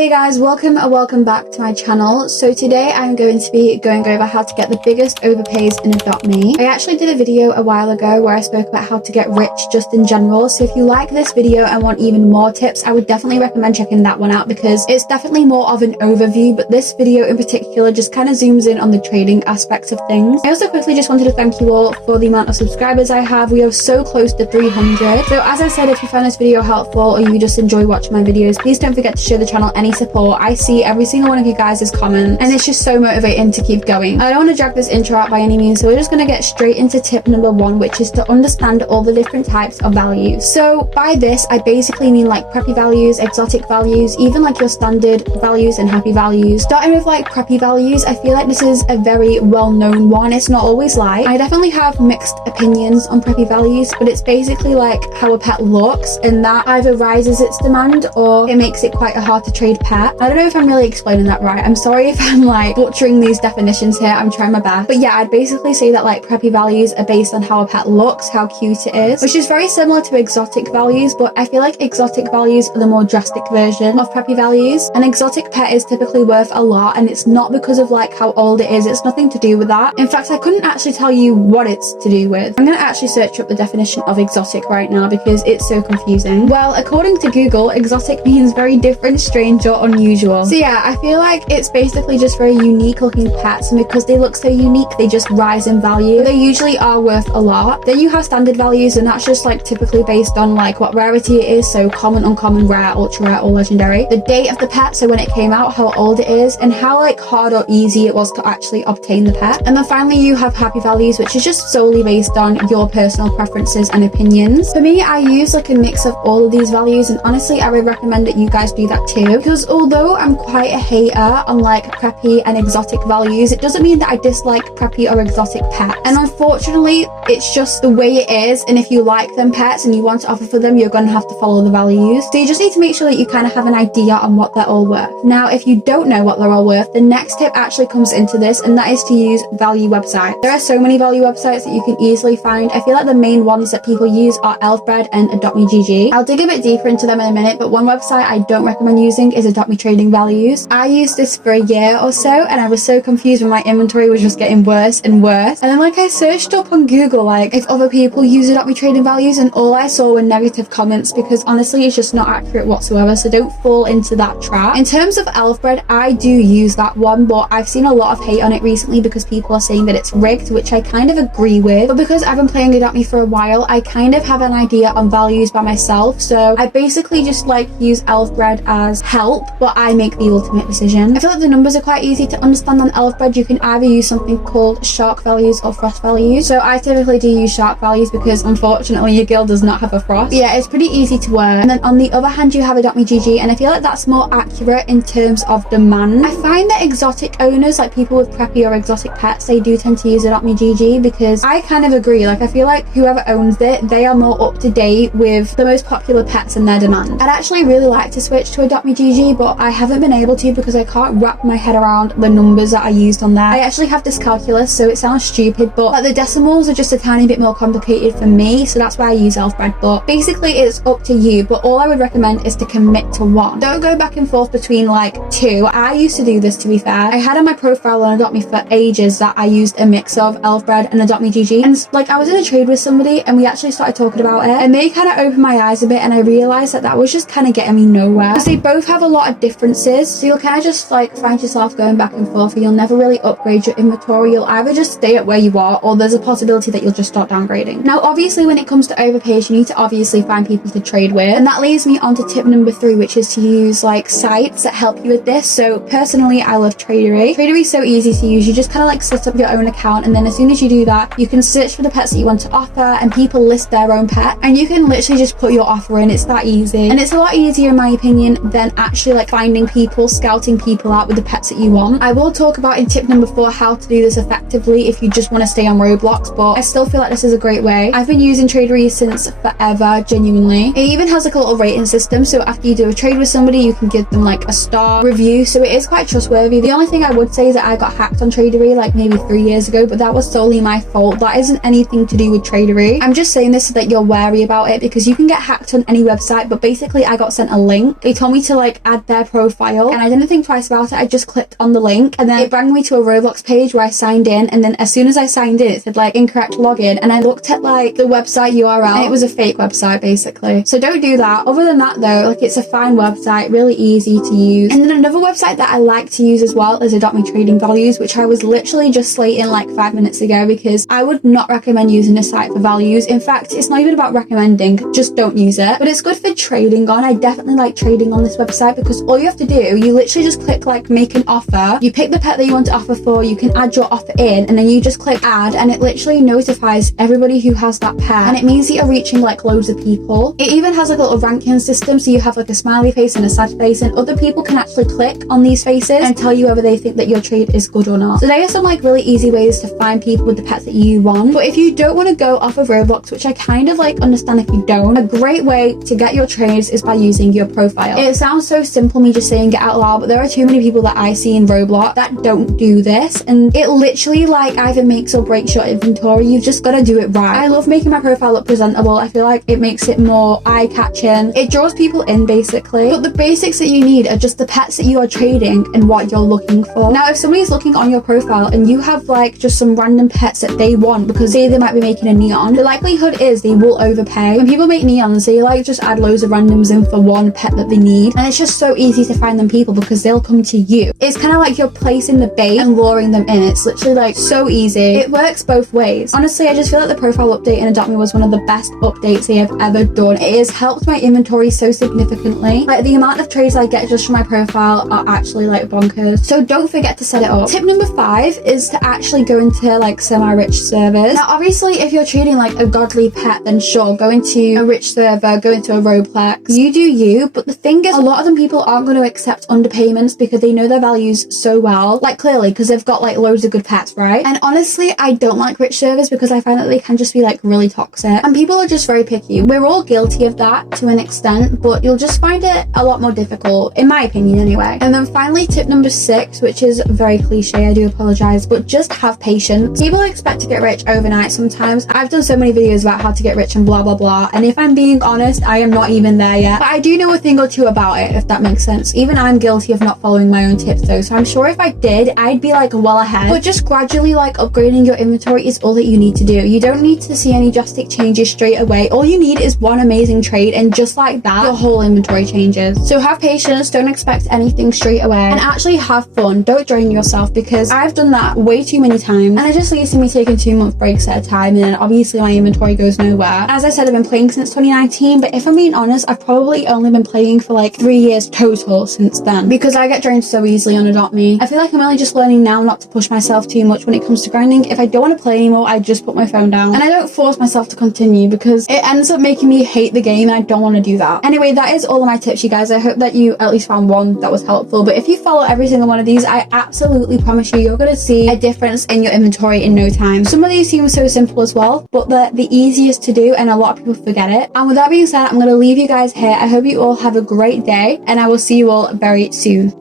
Hey guys, welcome back to my channel. So today I'm going to be going over how to get the biggest overpays in Adopt Me. I actually did a video a while ago where I spoke about how to get rich just in general. So if you like this video and want even more tips, I would definitely recommend checking that one out because it's definitely more of an overview, but this video in particular just kind of zooms in on the trading aspects of things. I also quickly just wanted to thank you all for the amount of subscribers I have. We are so close to 300. So as I said, if you found this video helpful or you just enjoy watching my videos, please don't forget to show the channel any support. I see every single one of you guys' comments and it's just so motivating to keep going. I don't want to drag this intro out by any means, so we're just going to get straight into tip number one, which is to understand all the different types of values. So by this, I basically mean like preppy values, exotic values, even like your standard values and happy values. Starting with like preppy values, I feel like this is a very well-known one. It's not always like. I definitely have mixed opinions on preppy values, but it's basically like how a pet looks, and that either rises its demand or it makes it quite a hard to trade pet. I don't know if I'm really explaining that right. I'm sorry if I'm like butchering these definitions here. I'm trying my best. But yeah, I'd basically say that like preppy values are based on how a pet looks, how cute it is, which is very similar to exotic values, but I feel like exotic values are the more drastic version of preppy values. An exotic pet is typically worth a lot, and it's not because of like how old it is. It's nothing to do with that. In fact, I couldn't actually tell you what it's to do with. I'm going to actually search up the definition of exotic right now because it's so confusing. Well, according to Google, exotic means very different, strange, or unusual. So yeah, I feel like it's basically just very unique looking pets, and because they look so unique, they just rise in value. They usually are worth a lot. Then you have standard values, and that's just like typically based on like what rarity it is, so common, uncommon, rare, ultra rare, or legendary. The date of the pet, so when it came out, how old it is, and how like hard or easy it was to actually obtain the pet. And then finally you have happy values, which is just solely based on your personal preferences and opinions. For me, I use like a mix of all of these values, and honestly I would recommend that you guys do that too, because although I'm quite a hater on like preppy and exotic values, it doesn't mean that I dislike preppy or exotic pets. And unfortunately, it's just the way it is, and if you like them pets and you want to offer for them, you're going to have to follow the values. So you just need to make sure that you kind of have an idea on what they're all worth. Now, if you don't know what they're all worth, the next tip actually comes into this, and that is to use value websites. There are so many value websites that you can easily find. I feel like the main ones that people use are Elfbred and Adopt Me GG. I'll dig a bit deeper into them in a minute, but one website I don't recommend using is Adopt Me Trading Values. I used this for a year or so, and I was so confused when my inventory was just getting worse and worse. And then like I searched up on Google like if other people use Adopt Me Trading Values, and all I saw were negative comments, because honestly it's just not accurate whatsoever, so don't fall into that trap. In terms of Elfbred, I do use that one, but I've seen a lot of hate on it recently because people are saying that it's rigged, which I kind of agree with. But because I've been playing Adopt Me for a while, I kind of have an idea on values by myself, so I basically just like use Elfbred as help, but I make the ultimate decision. I feel like the numbers are quite easy to understand on Elfbred. You can either use something called shark values or frost values. So I typically do use shark values because unfortunately your girl does not have a frost. But yeah, it's pretty easy to work. And then on the other hand, you have Adopt Me GG, and I feel like that's more accurate in terms of demand. I find that exotic owners, like people with preppy or exotic pets, they do tend to use Adopt Me GG, because I kind of agree. Like I feel like whoever owns it, they are more up to date with the most popular pets and their demand. I'd actually really like to switch to Adopt Me GG, but I haven't been able to because I can't wrap my head around the numbers that I used on there. I actually have dyscalculus, so it sounds stupid, but like the decimals are just a tiny bit more complicated for me, so that's why I use Elfbred. But basically it's up to you, but all I would recommend is to commit to one. Don't go back and forth between like two. I used to do this, to be fair. I had on my profile on Adopt Me for ages that I used a mix of Elfbred and Adopt Me GG, and like I was in a trade with somebody and we actually started talking about it, and they kind of opened my eyes a bit, and I realized that that was just kind of getting me nowhere, because they both have a lot of differences, so you'll kind of just like find yourself going back and forth, and you'll never really upgrade your inventory. You'll either just stay at where you are, or there's a possibility that you'll just start downgrading. Now obviously when it comes to overpays, you need to obviously find people to trade with, and that leads me on to tip number 3, which is to use like sites that help you with this. So personally I love Tradery. Tradery is so easy to use. You just kind of like set up your own account, and then as soon as you do that, you can search for the pets that you want to offer, and people list their own pet, and you can literally just put your offer in. It's that easy, and it's a lot easier in my opinion than actually like finding people, scouting people out with the pets that you want. I will talk about in tip number 4 how to do this effectively if you just want to stay on Roblox, but I still feel like this is a great way. I've been using Tradery since forever, genuinely. It even has like a little rating system, so after you do a trade with somebody, you can give them like a star review, so it is quite trustworthy. The only thing I would say is that I got hacked on Tradery like maybe 3 years ago, but that was solely my fault. That isn't anything to do with Tradery. I'm just saying this so that you're wary about it, because you can get hacked on any website, but basically I got sent a link. They told me to like add their profile, and I didn't think twice about it. I just clicked on the link, and then it brought me to a Roblox page where I signed in, and then as soon as I signed in, it said like incorrect login, and I looked at like the website URL, and it was a fake website basically. So don't do that. Other than that though, like it's a fine website, really easy to use. And then another website that I like to use as well is Adopt Me Trading Values, which I was literally just slating like 5 minutes ago, because I would not recommend using a site for values. In fact, it's not even about recommending, just don't use it. But it's good for trading on. I definitely like trading on this website because all you have to do, you literally just click like make an offer, you pick the pet that you want to offer for, you can add your offer in, and then you just click add, and it literally notifies everybody who has that pet, and it means that you're reaching like loads of people. It even has like a little ranking system, so you have like a smiley face and a sad face, and other people can actually click on these faces and tell you whether they think that your trade is good or not. So there are some like really easy ways to find people with the pets that you want. But if you don't want to go off of Roblox, which I kind of like understand if you don't, a great way to get your trades is by using your profile. It sounds so simple me just saying it out loud, but there are too many people that I see in Roblox that don't do this, and it literally like either makes or breaks your inventory. You've just got to do it right. I love making my profile look presentable. I feel like it makes it more eye-catching. It draws people in basically. But the basics that you need are just the pets that you are trading and what you're looking for. Now if somebody's looking on your profile and you have like just some random pets that they want because say they might be making a neon, the likelihood is they will overpay. When people make neons, they like just add loads of randoms in for one pet that they need, and it's just so easy to find them people because they'll come to you. It's kind of like you're placing the bait and luring them in. It's literally like so easy. It works both ways. Honestly, I just feel like the profile update in Adopt Me was one of the best updates they have ever done. It has helped my inventory so significantly. Like the amount of trades I get just from my profile are actually like bonkers. So don't forget to set it up. Tip number 5 is to actually go into like semi-rich servers. Now obviously if you're trading like a godly pet, then sure, go into a rich server, go into a Roblox. You do you, but the thing is a lot of them people aren't going to accept underpayments because they know their values so well. Like clearly because they've got like loads of good pets, right? And honestly, I don't like rich servers because I find that they can just be like really toxic and people are just very picky. We're all guilty of that to an extent, but you'll just find it a lot more difficult, in my opinion anyway. And then finally, tip number 6, which is very cliche, I do apologize, but just have patience. People expect to get rich overnight sometimes. I've done so many videos about how to get rich and blah blah blah, and if I'm being honest, I am not even there yet, but I do know a thing or two about it, if that makes sense. Even I'm guilty of not following my own tips though, so I'm sure if I did, I'd be like well ahead. But just gradually like upgrading your inventory is all that you need to do. You don't need to see any drastic changes straight away. All you need is one amazing trade, and just like that, your whole inventory changes. So have patience, don't expect anything straight away, and actually have fun. Don't drain yourself, because I've done that way too many times, and it just leads to me taking 2-month breaks at a time, and then obviously my inventory goes nowhere. As I said, I've been playing since 2019, but if I'm being honest, I've probably only been playing for like 3 years total since then, because I get drained so easily on Adopt Me. I feel like I'm only just learning now not to push myself too much when it comes to grinding. If I don't want to play anymore, I just put my phone down, and I don't force myself to continue because it ends up making me hate the game, and I don't want to do that. Anyway, that is all of my tips, you guys. I hope that you at least found one that was helpful, but if you follow every single one of these, I absolutely promise you're going to see a difference in your inventory in no time. Some of these seem so simple as well, but they're the easiest to do, and a lot of people forget it. And with that being said, I'm going to leave you guys here. I hope you all have a great day, and I will see you all very soon.